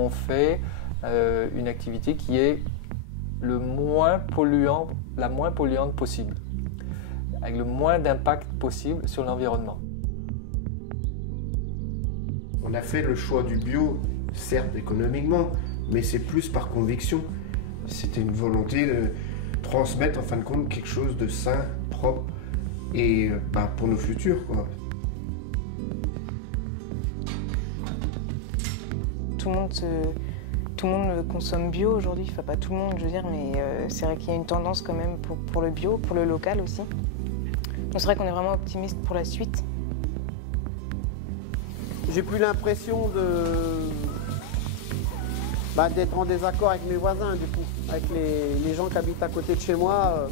on fait une activité qui est la moins polluante possible, avec le moins d'impact possible sur l'environnement. On a fait le choix du bio, certes économiquement, mais c'est plus par conviction. C'était une volonté de transmettre en fin de compte quelque chose de sain, propre et pour nos futurs, quoi. Tout le monde consomme bio aujourd'hui, enfin pas tout le monde je veux dire, mais c'est vrai qu'il y a une tendance quand même pour le bio, pour le local aussi. Donc c'est vrai qu'on est vraiment optimiste pour la suite. J'ai plus l'impression d'être en désaccord avec mes voisins du coup, avec les gens qui habitent à côté de chez moi.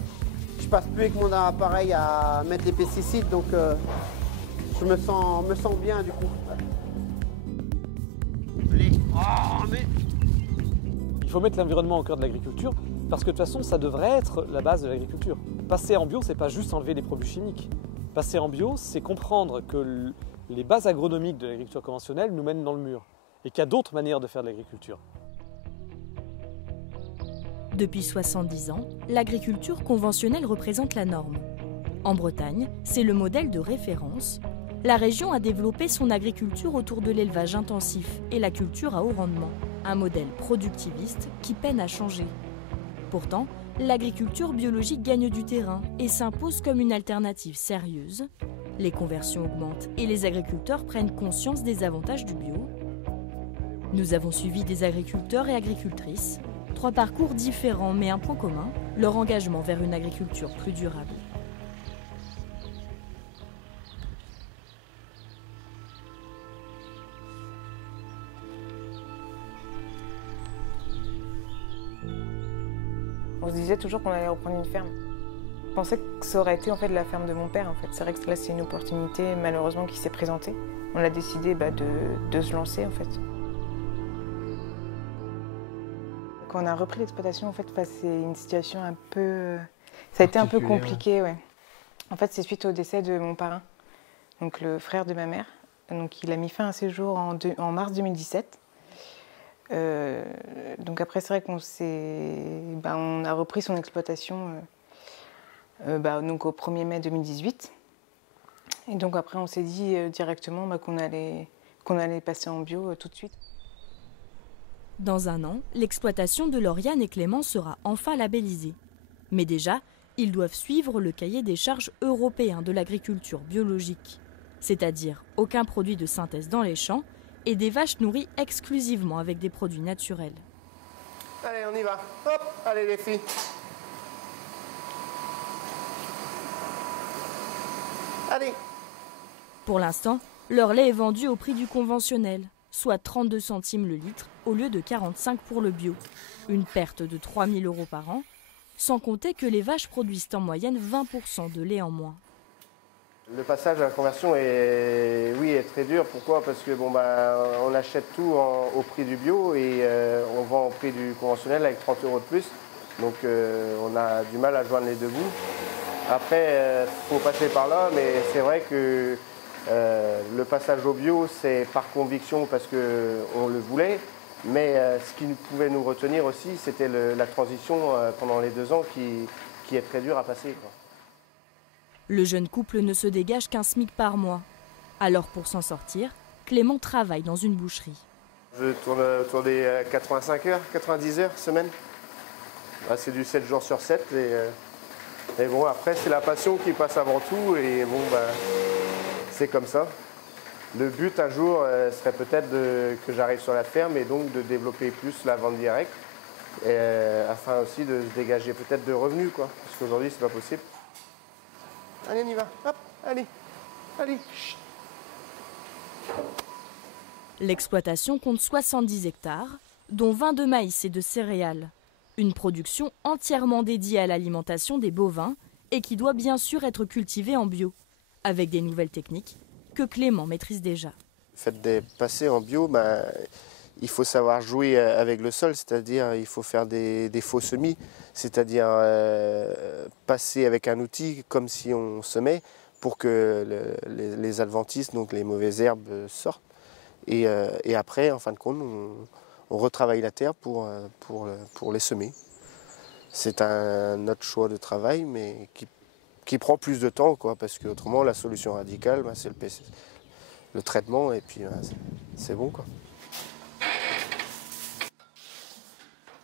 Je passe plus avec mon appareil à mettre les pesticides, donc je me sens bien du coup. Il faut mettre l'environnement au cœur de l'agriculture parce que de toute façon, ça devrait être la base de l'agriculture. Passer en bio, c'est pas juste enlever les produits chimiques. Passer en bio, c'est comprendre que les bases agronomiques de l'agriculture conventionnelle nous mènent dans le mur et qu'il y a d'autres manières de faire de l'agriculture. Depuis 70 ans, l'agriculture conventionnelle représente la norme. En Bretagne, c'est le modèle de référence. La région a développé son agriculture autour de l'élevage intensif et la culture à haut rendement, un modèle productiviste qui peine à changer. Pourtant, l'agriculture biologique gagne du terrain et s'impose comme une alternative sérieuse. Les conversions augmentent et les agriculteurs prennent conscience des avantages du bio. Nous avons suivi des agriculteurs et agricultrices. 3 parcours différents mais un point commun, leur engagement vers une agriculture plus durable. On se disait toujours qu'on allait reprendre une ferme. Je pensais que ça aurait été en fait la ferme de mon père en fait. C'est vrai que là c'est une opportunité malheureusement qui s'est présentée. On a décidé de se lancer en fait. Quand on a repris l'exploitation en fait, c'est une situation un peu... Ça a été un peu compliqué, ouais. En fait c'est suite au décès de mon parrain, donc le frère de ma mère. Donc il a mis fin à ses jours en mars 2017. Donc après c'est vrai qu'on on a repris son exploitation donc au 1er mai 2018 et donc après on s'est dit directement qu'on allait passer en bio tout de suite. Dans un an, l'exploitation de Lauriane et Clément sera enfin labellisée. Mais déjà, ils doivent suivre le cahier des charges européen de l'agriculture biologique, c'est-à-dire aucun produit de synthèse dans les champs et des vaches nourries exclusivement avec des produits naturels. Allez, on y va. Hop, allez les filles. Allez. Pour l'instant, leur lait est vendu au prix du conventionnel, soit 32 centimes le litre au lieu de 45 pour le bio. Une perte de 3 000 € par an, sans compter que les vaches produisent en moyenne 20% de lait en moins. Le passage à la conversion est très dur. Pourquoi? Parce que on achète tout au prix du bio et on vend au prix du conventionnel avec 30 € de plus. Donc on a du mal à joindre les deux bouts. Après, il faut passer par là, mais c'est vrai que le passage au bio, c'est par conviction parce qu'on le voulait. Mais ce qui pouvait nous retenir aussi, c'était la transition pendant les 2 ans qui est très dure à passer, quoi. Le jeune couple ne se dégage qu'un SMIC par mois. Alors pour s'en sortir, Clément travaille dans une boucherie. Je tourne autour des 85 heures, 90 heures semaine. C'est du 7 jours sur 7. Et bon, après, c'est la passion qui passe avant tout. Et bon, c'est comme ça. Le but un jour serait peut-être que j'arrive sur la ferme et donc de développer plus la vente directe. Afin aussi de se dégager peut-être de revenus, quoi. Parce qu'aujourd'hui, c'est pas possible. Allez, on y va. Hop, allez. Chut. L'exploitation compte 70 hectares, dont 20 de maïs et de céréales. Une production entièrement dédiée à l'alimentation des bovins et qui doit bien sûr être cultivée en bio, avec des nouvelles techniques que Clément maîtrise déjà. Le fait de passer en bio, il faut savoir jouer avec le sol, c'est-à-dire il faut faire des faux semis, c'est-à-dire passer avec un outil comme si on semait pour que les adventices, donc les mauvaises herbes, sortent. Et après, en fin de compte, retravaille la terre pour les semer. C'est un autre choix de travail, mais qui prend plus de temps, quoi, parce qu'autrement, la solution radicale, bah, c'est le traitement, et puis bah, c'est bon, quoi.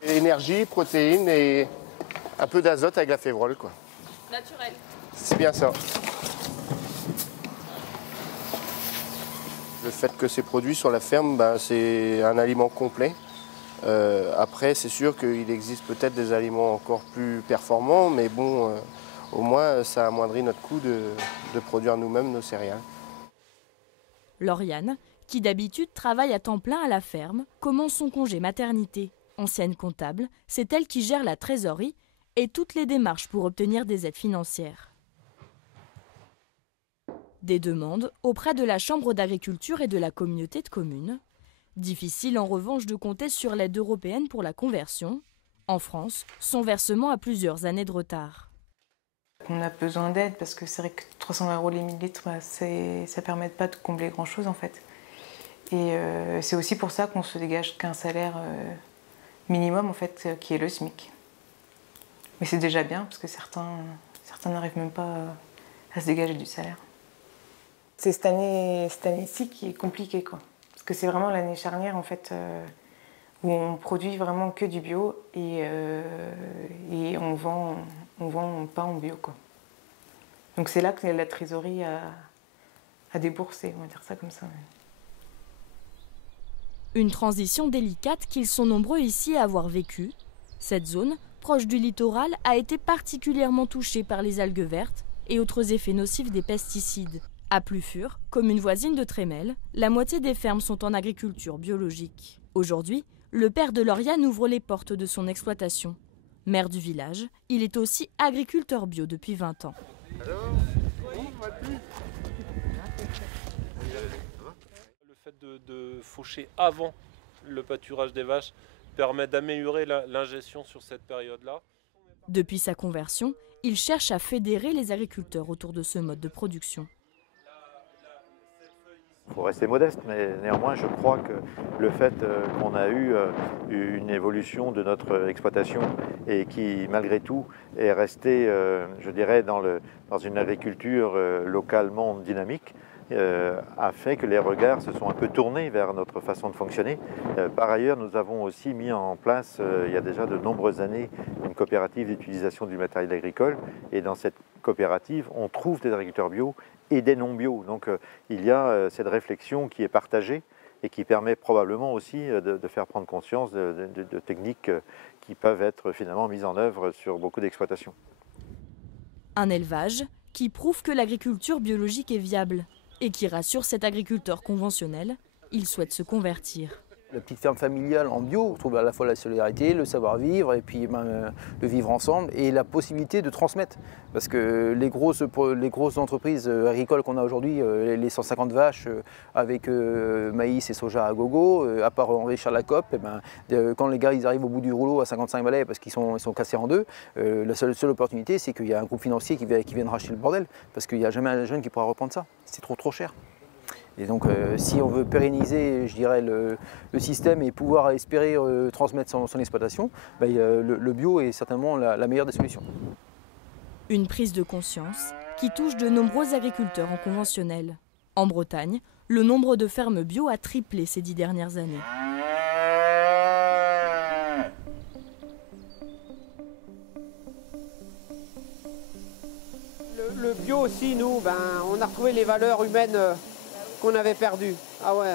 Énergie, protéines et un peu d'azote avec la févrole, quoi. Naturel. C'est bien ça. Le fait que c'est produit sur la ferme, ben, c'est un aliment complet. Après, c'est sûr qu'il existe peut-être des aliments encore plus performants, mais bon, au moins, ça amoindrit notre coût de produire nous-mêmes nos céréales. Lauriane, qui d'habitude travaille à temps plein à la ferme, commence son congé maternité. Ancienne comptable, c'est elle qui gère la trésorerie et toutes les démarches pour obtenir des aides financières. Des demandes auprès de la Chambre d'agriculture et de la communauté de communes. Difficile en revanche de compter sur l'aide européenne pour la conversion. En France, son versement a plusieurs années de retard. On a besoin d'aide parce que c'est vrai que 320 € les millilitres, bah, ça ne permet pas de combler grand-chose en fait. Et c'est aussi pour ça qu'on se dégage qu'un salaire minimum en fait, qui est le SMIC. Mais c'est déjà bien parce que certains n'arrivent même pas à se dégager du salaire. C'est cette année-ci qui est compliquée, quoi. Parce que c'est vraiment l'année charnière en fait où on produit vraiment que du bio et on vend pas en bio, quoi. Donc c'est là que la trésorerie a déboursé, on va dire ça comme ça. Une transition délicate qu'ils sont nombreux ici à avoir vécue. Cette zone, proche du littoral, a été particulièrement touchée par les algues vertes et autres effets nocifs des pesticides. À Plufur, commune voisine de Trémel, la moitié des fermes sont en agriculture biologique. Aujourd'hui, le père de Lauriane ouvre les portes de son exploitation. Maire du village, il est aussi agriculteur bio depuis 20 ans. Le fait de faucher avant le pâturage des vaches permet d'améliorer l'ingestion sur cette période-là. Depuis sa conversion, il cherche à fédérer les agriculteurs autour de ce mode de production. Il faut rester modeste, mais néanmoins je crois que le fait qu'on a eu une évolution de notre exploitation et qui malgré tout est restée, je dirais, dans une agriculture localement dynamique, a fait que les regards se sont un peu tournés vers notre façon de fonctionner. Par ailleurs, nous avons aussi mis en place, il y a déjà de nombreuses années, une coopérative d'utilisation du matériel agricole. Et dans cette coopérative, on trouve des agriculteurs bio et des non-bio. Donc il y a cette réflexion qui est partagée et qui permet probablement aussi de faire prendre conscience de techniques qui peuvent être finalement mises en œuvre sur beaucoup d'exploitations. Un élevage qui prouve que l'agriculture biologique est viable et qui rassure cet agriculteur conventionnel, il souhaite se convertir. La petite ferme familiale en bio, on trouve à la fois la solidarité, le savoir-vivre et puis le vivre ensemble et la possibilité de transmettre. Parce que les grosses entreprises agricoles qu'on a aujourd'hui, les 150 vaches avec maïs et soja à gogo, à part enrichir la COP, quand les gars ils arrivent au bout du rouleau à 55 balais parce qu'ils sont cassés en deux, la seule opportunité c'est qu'il y a un groupe financier qui vient racheter le bordel. Parce qu'il n'y a jamais un jeune qui pourra reprendre ça, c'est trop cher. Et donc si on veut pérenniser, je dirais, le système et pouvoir espérer transmettre son exploitation, le bio est certainement la meilleure des solutions. Une prise de conscience qui touche de nombreux agriculteurs en conventionnel. En Bretagne, le nombre de fermes bio a triplé ces 10 dernières années. Le bio aussi, nous, on a retrouvé les valeurs humaines qu'on avait perdues. Ah ouais.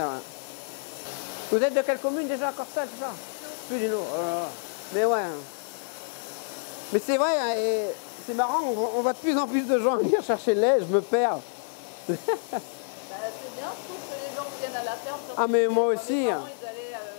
Vous êtes de quelle commune déjà, Corsal, c'est ça? Plus du nord. Mais ouais. Mais c'est vrai, hein, et c'est marrant, on voit de plus en plus de gens venir chercher le lait, je me perds. C'est bien, je trouve que les gens viennent à la ferme. Ah mais moi aussi.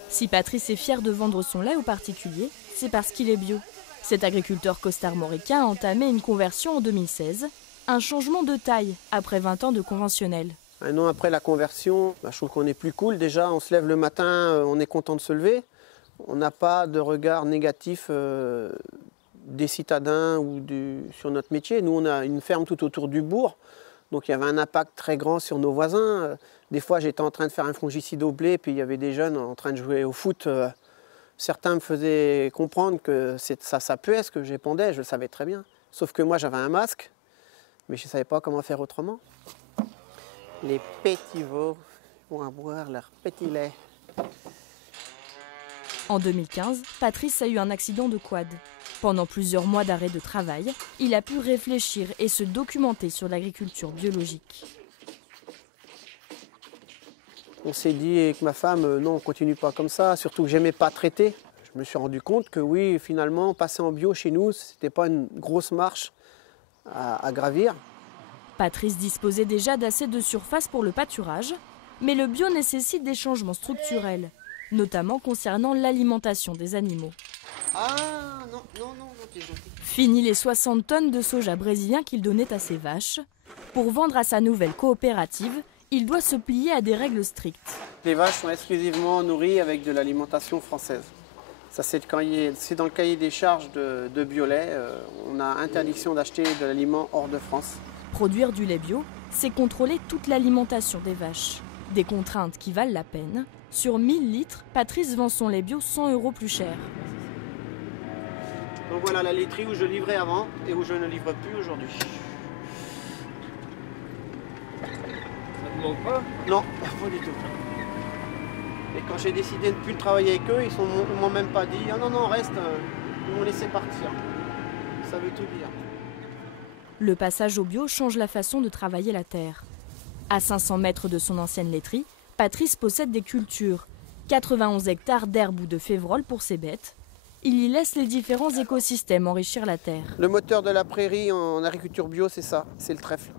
Si Patrice est fier de vendre son lait aux particuliers, c'est parce qu'il est bio. Cet agriculteur costarmoricain a entamé une conversion en 2016, un changement de taille après 20 ans de conventionnel. Un an après la conversion, je trouve qu'on est plus cool. Déjà, on se lève le matin, on est content de se lever. On n'a pas de regard négatif des citadins ou sur notre métier. Nous, on a une ferme tout autour du bourg. Donc il y avait un impact très grand sur nos voisins. Des fois, j'étais en train de faire un fongicide au blé, puis il y avait des jeunes en train de jouer au foot. Certains me faisaient comprendre que ça puait ce que j'épandais, je le savais très bien. Sauf que moi, j'avais un masque, mais je ne savais pas comment faire autrement. Les petits veaux vont boire leur petit lait. En 2015, Patrice a eu un accident de quad. Pendant plusieurs mois d'arrêt de travail, il a pu réfléchir et se documenter sur l'agriculture biologique. On s'est dit avec ma femme, non, on ne continue pas comme ça, surtout que j'aimais pas traiter. Je me suis rendu compte que oui, finalement, passer en bio chez nous, ce n'était pas une grosse marche à gravir. Patrice disposait déjà d'assez de surface pour le pâturage, mais le bio nécessite des changements structurels, notamment concernant l'alimentation des animaux. Ah non, t'es gentil. Fini les 60 tonnes de soja brésilien qu'il donnait à ses vaches. Pour vendre à sa nouvelle coopérative, il doit se plier à des règles strictes. Les vaches sont exclusivement nourries avec de l'alimentation française. Ça, c'est dans le cahier des charges de Biolait. On a interdiction d'acheter de l'aliment hors de France. Produire du lait bio, c'est contrôler toute l'alimentation des vaches. Des contraintes qui valent la peine. Sur 1000 litres, Patrice vend son lait bio 100 € plus cher. Donc voilà la laiterie où je livrais avant et où je ne livre plus aujourd'hui. Ça te manque pas? Non, pas du tout. Et quand j'ai décidé de ne plus travailler avec eux, ils m'ont même pas dit « Ah non, reste », ils m'ont laissé partir. Ça veut tout dire. Le passage au bio change la façon de travailler la terre. À 500 mètres de son ancienne laiterie, Patrice possède des cultures. 91 hectares d'herbe ou de févrole pour ses bêtes. Il y laisse les différents écosystèmes enrichir la terre. Le moteur de la prairie en agriculture bio, c'est ça, c'est le trèfle.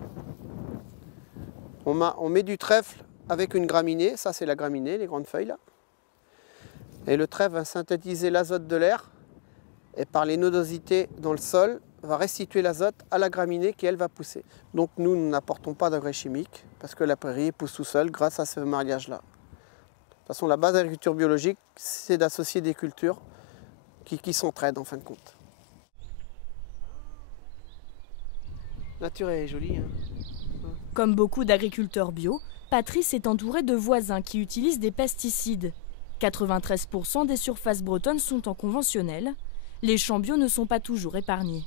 On met du trèfle avec une graminée, ça c'est la graminée, les grandes feuilles là. Et le trèfle va synthétiser l'azote de l'air et par les nodosités dans le sol, va restituer l'azote à la graminée qui elle va pousser. Donc nous n'apportons pas d'engrais chimiques parce que la prairie pousse tout seul grâce à ce mariage-là. De toute façon, la base de l'agriculture biologique, c'est d'associer des cultures qui s'entraident en fin de compte. La nature est jolie. Hein. Comme beaucoup d'agriculteurs bio, Patrice est entouré de voisins qui utilisent des pesticides. 93% des surfaces bretonnes sont en conventionnel. Les champs bio ne sont pas toujours épargnés.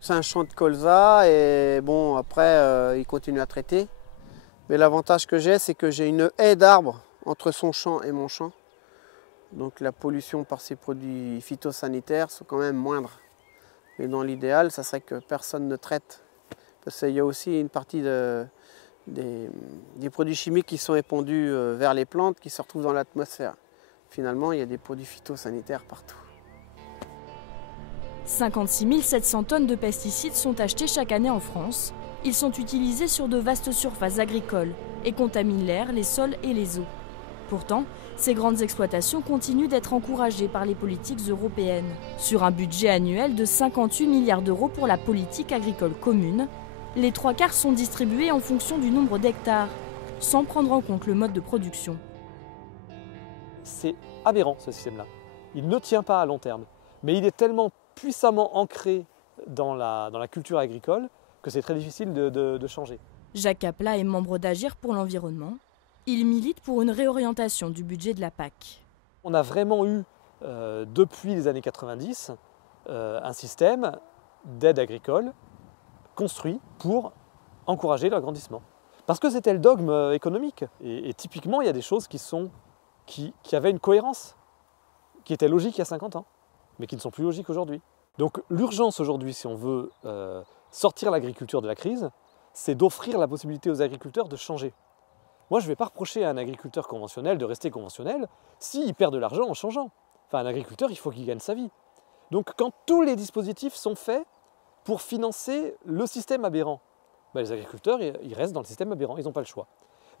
C'est un champ de colza et bon, après, il continue à traiter. Mais l'avantage que j'ai, c'est que j'ai une haie d'arbres entre son champ et mon champ. Donc la pollution par ces produits phytosanitaires sont quand même moindres. Et dans l'idéal, ça serait que personne ne traite. Parce qu'il y a aussi une partie des produits chimiques qui sont épandus vers les plantes qui se retrouvent dans l'atmosphère. Finalement, il y a des produits phytosanitaires partout. 56 700 tonnes de pesticides sont achetées chaque année en France. Ils sont utilisés sur de vastes surfaces agricoles et contaminent l'air, les sols et les eaux. Pourtant, ces grandes exploitations continuent d'être encouragées par les politiques européennes. Sur un budget annuel de 58 milliards d'euros pour la politique agricole commune, les 3/4 sont distribués en fonction du nombre d'hectares, sans prendre en compte le mode de production. C'est aberrant ce système-là. Il ne tient pas à long terme, mais il est tellement puissamment ancré dans la culture agricole que c'est très difficile de changer. Jacques Capla est membre d'Agir pour l'environnement. Il milite pour une réorientation du budget de la PAC. On a vraiment eu, depuis les années 90, un système d'aide agricole construit pour encourager l'agrandissement. Parce que c'était le dogme économique. Et typiquement, il y a des choses qui avaient une cohérence, qui étaient logiques il y a 50 ans, mais qui ne sont plus logiques aujourd'hui. Donc l'urgence aujourd'hui, si on veut sortir l'agriculture de la crise, c'est d'offrir la possibilité aux agriculteurs de changer. Moi, je ne vais pas reprocher à un agriculteur conventionnel de rester conventionnel s'il perd de l'argent en changeant. Enfin, un agriculteur, il faut qu'il gagne sa vie. Donc quand tous les dispositifs sont faits pour financer le système aberrant, les agriculteurs, ils restent dans le système aberrant, ils n'ont pas le choix.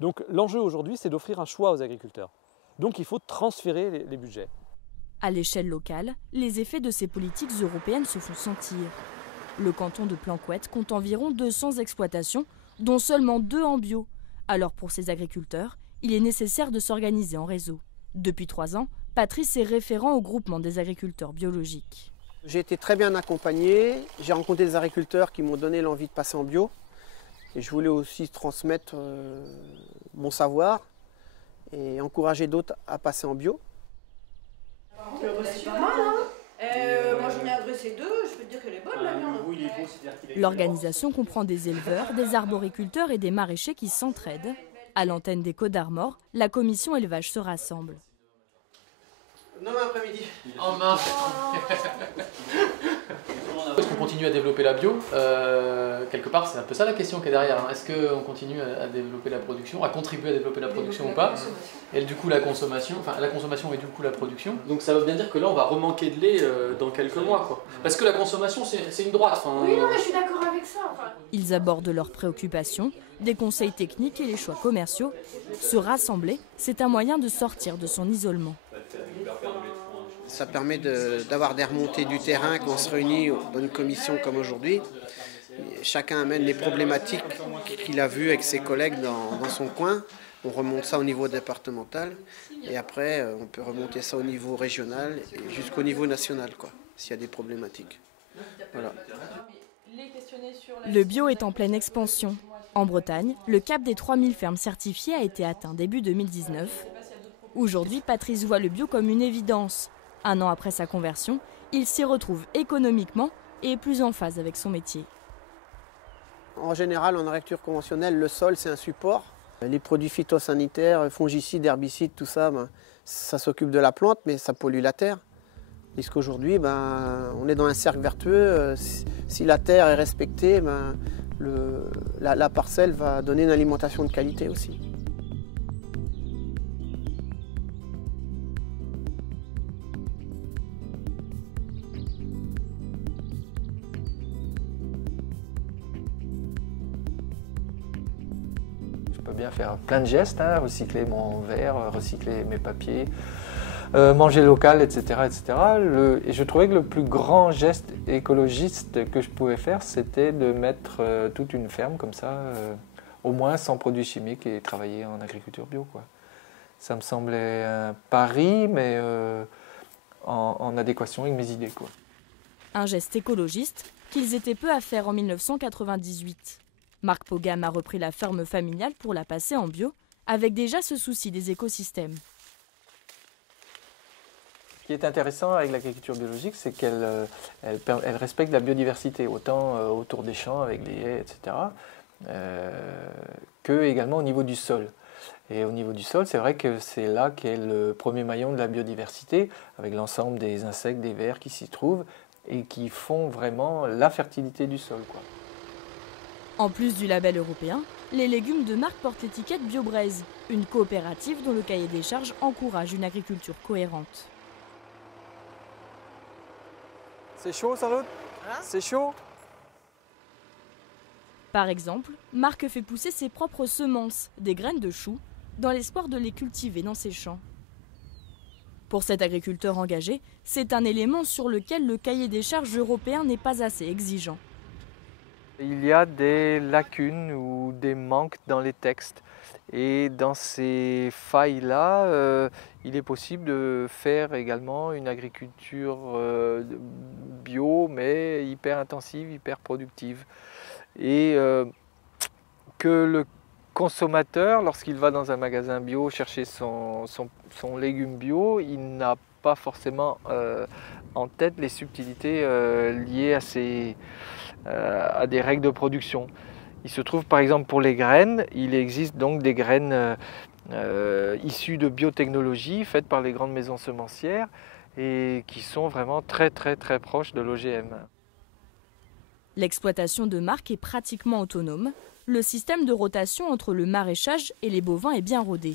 Donc l'enjeu aujourd'hui, c'est d'offrir un choix aux agriculteurs. Donc il faut transférer les budgets. À l'échelle locale, les effets de ces politiques européennes se font sentir. Le canton de Planquette compte environ 200 exploitations, dont seulement 2 en bio. Alors pour ces agriculteurs, il est nécessaire de s'organiser en réseau. Depuis 3 ans, Patrice est référent au groupement des agriculteurs biologiques. J'ai été très bien accompagné, j'ai rencontré des agriculteurs qui m'ont donné l'envie de passer en bio. Et je voulais aussi transmettre mon savoir et encourager d'autres à passer en bio. C'est pas mal, hein. Moi j'en ai adressé 2, je peux te dire qu'elle est bonne la viande. L'organisation comprend des éleveurs, des arboriculteurs et des maraîchers qui s'entraident. À l'antenne des Côtes d'Armor, la commission élevage se rassemble. Non, après-midi. En mince. Est-ce qu'on continue à développer la bio? Quelque part, c'est un peu ça la question qui est derrière. Hein. Est-ce qu'on continue à développer la production, à contribuer à développer la production ou pas? Et du coup, la consommation et du coup la production. Donc ça veut bien dire que là, on va remanquer de lait dans quelques mois, quoi. Parce que la consommation, c'est une droite. Enfin, oui, non, mais je suis d'accord avec ça. Enfin... Ils abordent leurs préoccupations, des conseils techniques et les choix commerciaux. Se rassembler, c'est un moyen de sortir de son isolement. Ça permet d'avoir des remontées du terrain quand on se réunit dans une commission comme aujourd'hui. Chacun amène les problématiques qu'il a vues avec ses collègues dans son coin. On remonte ça au niveau départemental et après on peut remonter ça au niveau régional et jusqu'au niveau national, s'il y a des problématiques. Voilà. Le bio est en pleine expansion. En Bretagne, le cap des 3000 fermes certifiées a été atteint début 2019. Aujourd'hui, Patrice voit le bio comme une évidence. 1 an après sa conversion, il s'y retrouve économiquement et est plus en phase avec son métier. En général, en agriculture conventionnelle, le sol, c'est un support. Les produits phytosanitaires, fongicides, herbicides, tout ça, ça s'occupe de la plante, mais ça pollue la terre. Puisqu'aujourd'hui, on est dans un cercle vertueux. Si la terre est respectée, la parcelle va donner une alimentation de qualité aussi. Je peux bien faire plein de gestes, hein, recycler mon verre, recycler mes papiers, manger local, etc. etc. Et je trouvais que le plus grand geste écologiste que je pouvais faire, c'était de mettre toute une ferme comme ça, au moins sans produits chimiques et travailler en agriculture bio, quoi. Ça me semblait un pari, mais en adéquation avec mes idées, quoi. Un geste écologiste qu'ils étaient peu à faire en 1998. Marc Pogam a repris la ferme familiale pour la passer en bio, avec déjà ce souci des écosystèmes. Ce qui est intéressant avec l'agriculture biologique, c'est qu'elle respecte la biodiversité, autant autour des champs avec les haies, etc., que également au niveau du sol. Et au niveau du sol, c'est vrai que c'est là qu'est le premier maillon de la biodiversité, avec l'ensemble des insectes, des vers qui s'y trouvent, et qui font vraiment la fertilité du sol, quoi. En plus du label européen, les légumes de marque portent l'étiquette BioBraise, une coopérative dont le cahier des charges encourage une agriculture cohérente. C'est chaud, Charlotte? C'est chaud? Par exemple, Marc fait pousser ses propres semences, des graines de choux, dans l'espoir de les cultiver dans ses champs. Pour cet agriculteur engagé, c'est un élément sur lequel le cahier des charges européen n'est pas assez exigeant. Il y a des lacunes ou des manques dans les textes. Et dans ces failles-là, il est possible de faire également une agriculture bio, mais hyper intensive, hyper productive. Et que le consommateur, lorsqu'il va dans un magasin bio chercher son légume bio, il n'a pas forcément en tête les subtilités liées à des règles de production. Il se trouve par exemple pour les graines, il existe donc des graines issues de biotechnologie faites par les grandes maisons semencières et qui sont vraiment très proches de l'OGM. L'exploitation de Marc est pratiquement autonome. Le système de rotation entre le maraîchage et les bovins est bien rodé.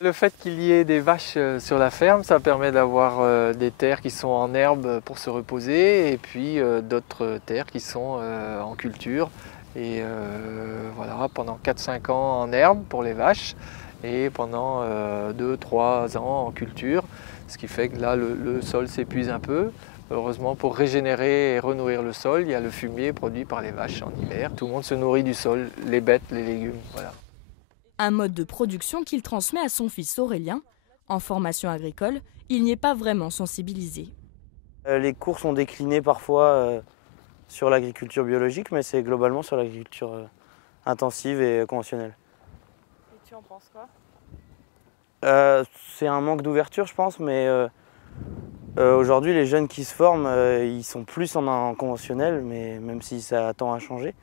Le fait qu'il y ait des vaches sur la ferme, ça permet d'avoir des terres qui sont en herbe pour se reposer et puis d'autres terres qui sont en culture. Et voilà, pendant 4-5 ans en herbe pour les vaches et pendant 2-3 ans en culture. Ce qui fait que là, le sol s'épuise un peu. Heureusement, pour régénérer et renourrir le sol, il y a le fumier produit par les vaches en hiver. Tout le monde se nourrit du sol, les bêtes, les légumes, voilà. Un mode de production qu'il transmet à son fils Aurélien. En formation agricole, il n'y est pas vraiment sensibilisé. Les cours sont déclinés parfois sur l'agriculture biologique, mais c'est globalement sur l'agriculture intensive et conventionnelle. Et tu en penses quoi? C'est un manque d'ouverture, je pense, mais aujourd'hui, les jeunes qui se forment, ils sont plus en conventionnel, mais même si ça tend à changer.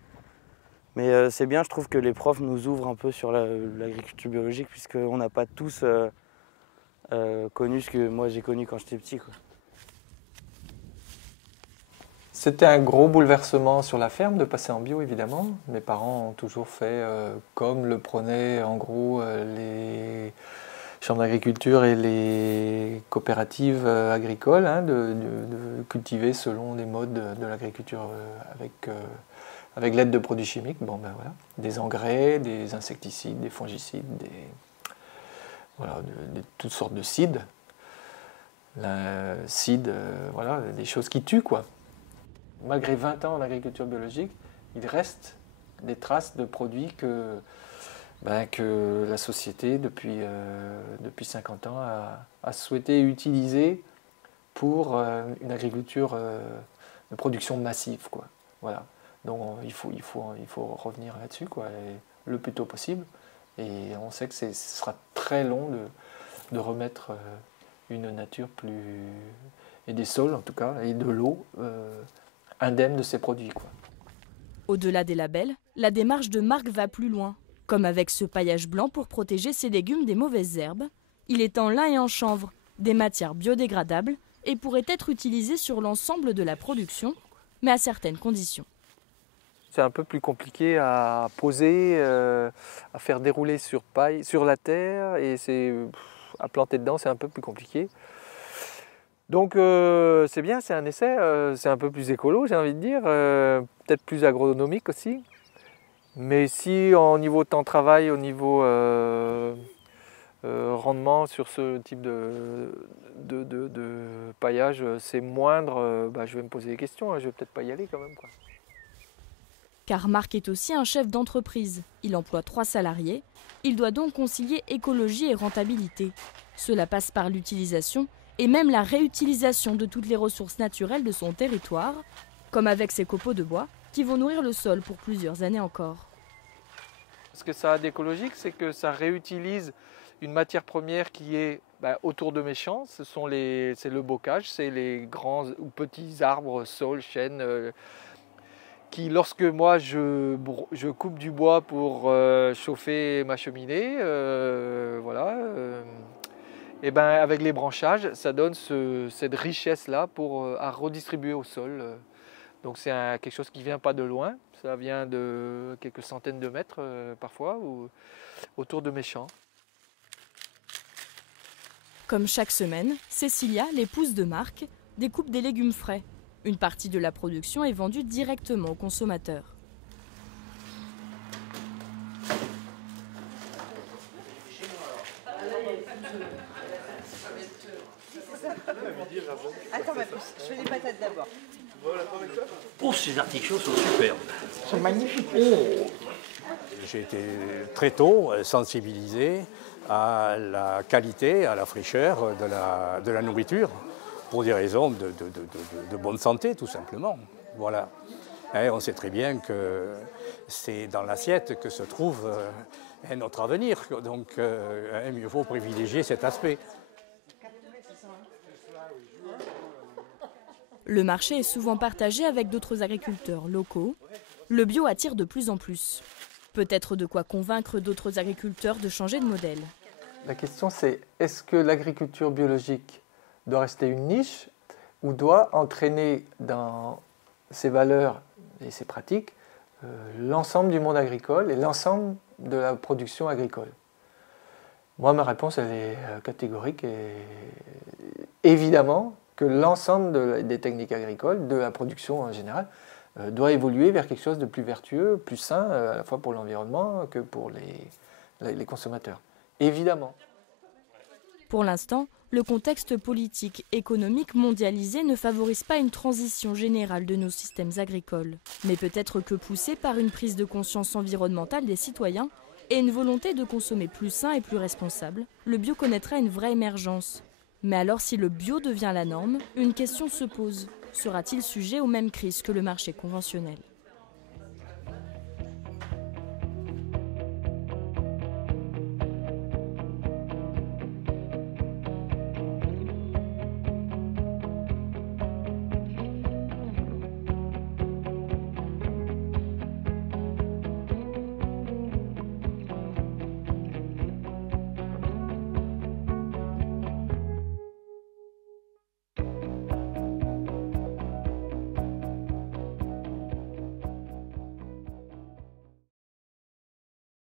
Mais c'est bien, je trouve que les profs nous ouvrent un peu sur l'agriculture biologique, puisqu'on n'a pas tous connu ce que moi j'ai connu quand j'étais petit, quoi. C'était un gros bouleversement sur la ferme de passer en bio, évidemment. Mes parents ont toujours fait comme le prenaient en gros les chambres d'agriculture et les coopératives agricoles, hein, de cultiver selon les modes de l'agriculture avec l'aide de produits chimiques. Bon, ben voilà, des engrais, des insecticides, des fongicides, toutes sortes de cides. Voilà, des choses qui tuent, quoi. Malgré 20 ans en agriculture biologique, il reste des traces de produits que la société, depuis 50 ans, a souhaité utiliser pour une agriculture de production massive, quoi. Voilà. Donc il faut revenir là-dessus, quoi, le plus tôt possible. Et on sait que ce sera très long de remettre une nature plus... et des sols, en tout cas, et de l'eau indemne de ces produits, quoi. Au-delà des labels, la démarche de Marc va plus loin. Comme avec ce paillage blanc pour protéger ses légumes des mauvaises herbes, il est en lin et en chanvre, des matières biodégradables, et pourrait être utilisé sur l'ensemble de la production, mais à certaines conditions. C'est un peu plus compliqué à poser, à faire dérouler sur la terre, et à planter dedans, c'est un peu plus compliqué. Donc c'est bien, c'est un essai, c'est un peu plus écolo, j'ai envie de dire, peut-être plus agronomique aussi. Mais si au niveau temps de travail, au niveau rendement sur ce type de paillage, c'est moindre, je vais me poser des questions, hein, je vais peut-être pas y aller quand même, quoi. Car Marc est aussi un chef d'entreprise. Il emploie 3 salariés. Il doit donc concilier écologie et rentabilité. Cela passe par l'utilisation et même la réutilisation de toutes les ressources naturelles de son territoire, comme avec ces copeaux de bois qui vont nourrir le sol pour plusieurs années encore. Ce que ça a d'écologique, c'est que ça réutilise une matière première qui est autour de mes champs. C'est le bocage, c'est les grands ou petits arbres, saules, chênes, qui, lorsque moi je coupe du bois pour chauffer ma cheminée, et avec les branchages, ça donne cette richesse-là à redistribuer au sol. Donc c'est quelque chose qui ne vient pas de loin, ça vient de quelques centaines de mètres parfois, autour de mes champs. Comme chaque semaine, Cécilia, l'épouse de Marc, découpe des légumes frais. Une partie de la production est vendue directement aux consommateurs. Attends ma puce, je fais les patates d'abord. Oh, ces artichauts sont superbes. Ils sont magnifiques. Oh. J'ai été très tôt sensibilisé à la qualité, à la fraîcheur de la nourriture, pour des raisons de bonne santé, tout simplement. Voilà. Et on sait très bien que c'est dans l'assiette que se trouve notre avenir. Donc, il faut privilégier cet aspect. Le marché est souvent partagé avec d'autres agriculteurs locaux. Le bio attire de plus en plus. Peut-être de quoi convaincre d'autres agriculteurs de changer de modèle. La question c'est, est-ce que l'agriculture biologique doit rester une niche ou doit entraîner dans ses valeurs et ses pratiques l'ensemble du monde agricole et l'ensemble de la production agricole? Moi, ma réponse elle est catégorique et évidemment que l'ensemble des techniques agricoles, de la production en général, doit évoluer vers quelque chose de plus vertueux, plus sain, à la fois pour l'environnement que pour les consommateurs. Évidemment. Pour l'instant, le contexte politique, économique mondialisé ne favorise pas une transition générale de nos systèmes agricoles. Mais peut-être que poussé par une prise de conscience environnementale des citoyens et une volonté de consommer plus sain et plus responsable, le bio connaîtra une vraie émergence. Mais alors si le bio devient la norme, une question se pose. Sera-t-il sujet aux mêmes crises que le marché conventionnel ?